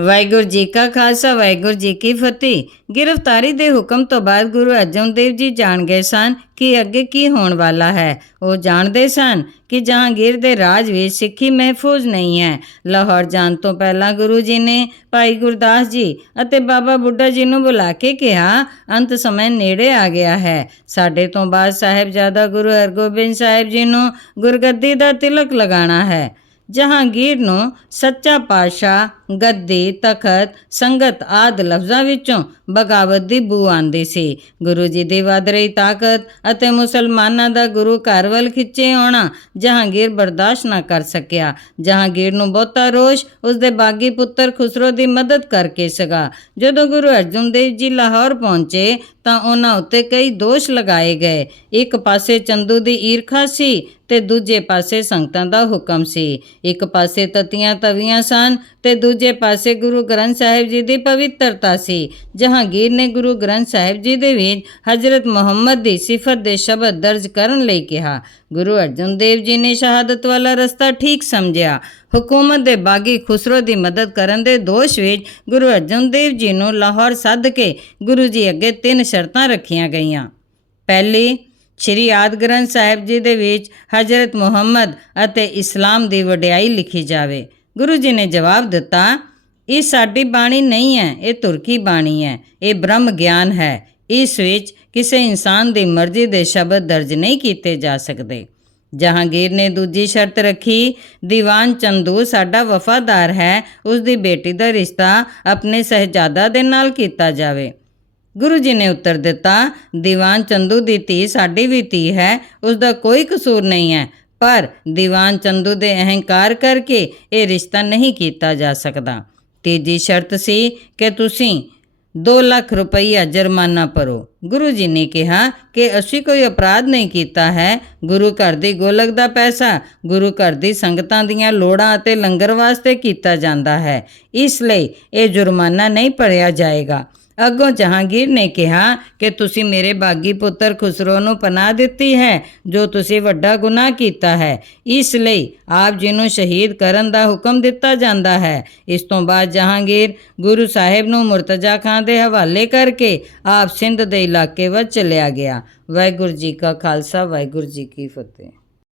ਵਾਹਿਗੁਰੂ ਜੀ ਕਾ ਖਾਲਸਾ, ਵਾਹਿਗੁਰੂ ਜੀ ਕੀ ਫਤਿਹ। ਗ੍ਰਿਫਤਾਰੀ ਦੇ ਹੁਕਮ ਤੋਂ ਬਾਅਦ ਗੁਰੂ ਅਰਜਨ ਦੇਵ ਜੀ ਜਾਣ ਗਏ ਸਨ ਕਿ ਅੱਗੇ ਕੀ ਹੋਣ ਵਾਲਾ ਹੈ। ਉਹ ਜਾਣਦੇ ਸਨ ਕਿ ਜਹਾਂਗੀਰ ਦੇ ਰਾਜ ਵਿੱਚ ਸਿੱਖੀ ਮਹਿਫੂਜ਼ ਨਹੀਂ ਹੈ। ਲਾਹੌਰ ਜਾਣ ਤੋਂ ਪਹਿਲਾਂ ਗੁਰੂ ਜੀ ਨੇ ਭਾਈ ਗੁਰਦਾਸ ਜੀ ਅਤੇ ਬਾਬਾ ਬੁੱਢਾ ਜੀ ਨੂੰ ਬੁਲਾ ਕੇ ਕਿਹਾ, ਅੰਤ ਸਮੇਂ ਨੇੜੇ ਆ ਗਿਆ ਹੈ। ਸਾਡੇ ਤੋਂ ਬਾਅਦ ਸਾਹਿਬਜ਼ਾਦਾ ਗੁਰੂ ਹਰਗੋਬਿੰਦ ਸਾਹਿਬ ਜੀ ਨੂੰ ਗੁਰਗੱਦੀ ਦਾ ਤਿਲਕ ਲਗਾਉਣਾ ਹੈ। ਜਹਾਂਗੀਰ ਨੂੰ ਸੱਚਾ ਪਾਤਸ਼ਾਹ, ਗੱਦੀ, ਤਖਤ, ਸੰਗਤ ਆਦ ਲਫ਼ਜ਼ਾਂ ਵਿੱਚੋਂ ਬਗਾਵਤ ਦੀ ਬੂ ਆਂਦੀ ਸੀ। ਗੁਰੂ ਜੀ ਦੀ ਵਧ ਰਹੀ ਤਾਕਤ ਅਤੇ ਮੁਸਲਮਾਨਾਂ ਦਾ ਗੁਰੂ ਘਰ ਵੱਲ ਖਿੱਚੇ ਆਉਣਾ ਜਹਾਂਗੀਰ ਬਰਦਾਸ਼ਤ ਨਾ ਕਰ ਸਕਿਆ। ਜਹਾਂਗੀਰ ਨੂੰ ਬਹੁਤਾ ਰੋਸ਼ ਉਸ ਦੇ ਬਾਗੀ ਪੁੱਤਰ ਖੁਸਰੋ ਦੀ ਮਦਦ ਕਰਕੇ ਸਗਾ। ਜਦੋਂ ਗੁਰੂ ਅਰਜਨ ਦੇਵ ਜੀ ਲਾਹੌਰ ਪਹੁੰਚੇ ਤਾਂ ਉਹਨਾਂ ਉੱਤੇ ਕਈ ਦੋਸ਼ ਲਗਾਏ ਗਏ। ਇੱਕ ਪਾਸੇ ਚੰਦੂ ਦੀ ਈਰਖਾ ਸੀ ਤੇ ਦੂਜੇ ਪਾਸੇ ਸੰਗਤਾਂ ਦਾ ਹੁਕਮ ਸੀ। ਇੱਕ ਪਾਸੇ ਤਤੀਆਂ ਤਵੀਆਂ ਸਨ ਤੇ ਦੂਜੇ ਪਾਸੇ ਗੁਰੂ ਗ੍ਰੰਥ ਸਾਹਿਬ ਜੀ ਦੀ ਪਵਿੱਤਰਤਾ ਸੀ। ਜਹਾਂਗੀਰ ਨੇ ਗੁਰੂ ਗ੍ਰੰਥ ਸਾਹਿਬ ਜੀ ਦੇ ਵਿੱਚ ਹਜ਼ਰਤ ਮੁਹੰਮਦ ਦੀ ਸਿਫਤ ਦੇ ਸ਼ਬਦ ਦਰਜ ਕਰਨ ਲਈ ਕਿਹਾ। ਗੁਰੂ ਅਰਜਨ ਦੇਵ ਜੀ ਨੇ ਸ਼ਹਾਦਤ ਵਾਲਾ ਰਸਤਾ ਠੀਕ ਸਮਝਿਆ। ਹਕੂਮਤ ਦੇ ਬਾਗੀ ਖੁਸਰੋ ਦੀ ਮਦਦ ਕਰਨ ਦੇ ਦੋਸ਼ ਵਿੱਚ ਗੁਰੂ ਅਰਜਨ ਦੇਵ ਜੀ ਨੂੰ ਲਾਹੌਰ ਸੱਦ ਕੇ ਗੁਰੂ ਜੀ ਅੱਗੇ ਤਿੰਨ ਸ਼ਰਤਾਂ ਰੱਖੀਆਂ ਗਈਆਂ। ਪਹਿਲੀ, ਸ਼੍ਰੀ ਆਦ ਗ੍ਰੰਥ ਸਾਹਿਬ ਜੀ ਦੇ ਵਿੱਚ ਹਜ਼ਰਤ ਮੁਹੰਮਦ ਅਤੇ ਇਸਲਾਮ ਦੀ ਵਡਿਆਈ ਲਿਖੀ ਜਾਵੇ। ਗੁਰੂ ਜੀ ਨੇ ਜਵਾਬ ਦਿੱਤਾ, ਇਹ ਸਾਡੀ ਬਾਣੀ ਨਹੀਂ ਹੈ, ਇਹ ਤੁਰਕੀ ਬਾਣੀ ਹੈ, ਇਹ ਬ੍ਰਹਮ ਗਿਆਨ ਹੈ। ਇਸ ਵਿੱਚ ਕਿਸੇ ਇਨਸਾਨ ਦੀ ਮਰਜ਼ੀ ਦੇ ਸ਼ਬਦ ਦਰਜ ਨਹੀਂ ਕੀਤੇ ਜਾ ਸਕਦੇ। ਜਹਾਂਗੀਰ ਨੇ ਦੂਜੀ ਸ਼ਰਤ ਰੱਖੀ, ਦੀਵਾਨ ਚੰਦੂ ਸਾਡਾ ਵਫਾਦਾਰ ਹੈ ਉਸ ਦੀ ਬੇਟੀ ਦਾ ਰਿਸ਼ਤਾ ਆਪਣੇ ਸਹਜਾਦਾ ਦੇ ਨਾਲ ਕੀਤਾ ਜਾਵੇ। ਗੁਰੂ ਜੀ ਨੇ ਉੱਤਰ ਦਿੱਤਾ, ਦੀਵਾਨ ਚੰਦੂ ਦੀ ਧੀ ਸਾਡੀ ਵੀ ਧੀ ਹੈ ਉਸ ਦਾ ਕੋਈ ਕਸੂਰ ਨਹੀਂ ਹੈ, ਪਰ ਦੀਵਾਨ ਚੰਦੂ ਦੇ ਅਹੰਕਾਰ ਕਰਕੇ ਇਹ ਰਿਸ਼ਤਾ ਨਹੀਂ ਕੀਤਾ ਜਾ ਸਕਦਾ। ਤੀਜੀ ਸ਼ਰਤ ਸੀ ਕਿ ਤੁਸੀਂ 2 ਲੱਖ ਰੁਪਈਆ ਜੁਰਮਾਨਾ ਭਰੋ। ਗੁਰੂ ਜੀ ਨੇ ਕਿਹਾ ਕਿ ਅਸੀਂ ਕੋਈ ਅਪਰਾਧ ਨਹੀਂ ਕੀਤਾ ਹੈ। ਗੁਰੂ ਘਰ ਦੀ ਗੋਲਕ ਦਾ ਪੈਸਾ, ਗੁਰੂ ਘਰ ਦੀ ਸੰਗਤਾਂ ਦੀਆਂ ਲੋੜਾਂ ਅਤੇ ਲੰਗਰ ਵਾਸਤੇ ਕੀਤਾ ਜਾਂਦਾ ਹੈ। ਇਸ ਲਈ ਇਹ ਜੁਰਮਾਨਾ ਨਹੀਂ ਭਰਿਆ ਜਾਏਗਾ। ਅੱਗੋਂ ਜਹਾਂਗੀਰ ਨੇ ਕਿਹਾ ਕਿ ਤੁਸੀਂ ਮੇਰੇ ਬਾਗੀ ਪੁੱਤਰ ਖੁਸਰੋ ਨੂੰ ਪਨਾਹ ਦਿੱਤੀ ਹੈ, ਜੋ ਤੁਸੀਂ ਵੱਡਾ ਗੁਨਾਹ ਕੀਤਾ ਹੈ। ਇਸ ਲਈ ਆਪ ਜੀ ਨੂੰ ਸ਼ਹੀਦ ਕਰਨ ਦਾ ਹੁਕਮ ਦਿੱਤਾ ਜਾਂਦਾ ਹੈ। ਇਸ ਤੋਂ ਬਾਅਦ ਜਹਾਂਗੀਰ ਗੁਰੂ ਸਾਹਿਬ ਨੂੰ ਮੁਰਤਜ਼ਾ ਖਾਨ ਦੇ ਹਵਾਲੇ ਕਰਕੇ ਆਪ ਸਿੰਧ ਦੇ ਇਲਾਕੇ ਵੱਲ ਚਲਿਆ ਗਿਆ। ਵਾਹਿਗੁਰੂ ਜੀ ਕਾ ਖਾਲਸਾ, ਵਾਹਿਗੁਰੂ ਜੀ ਕੀ ਫਤਿਹ।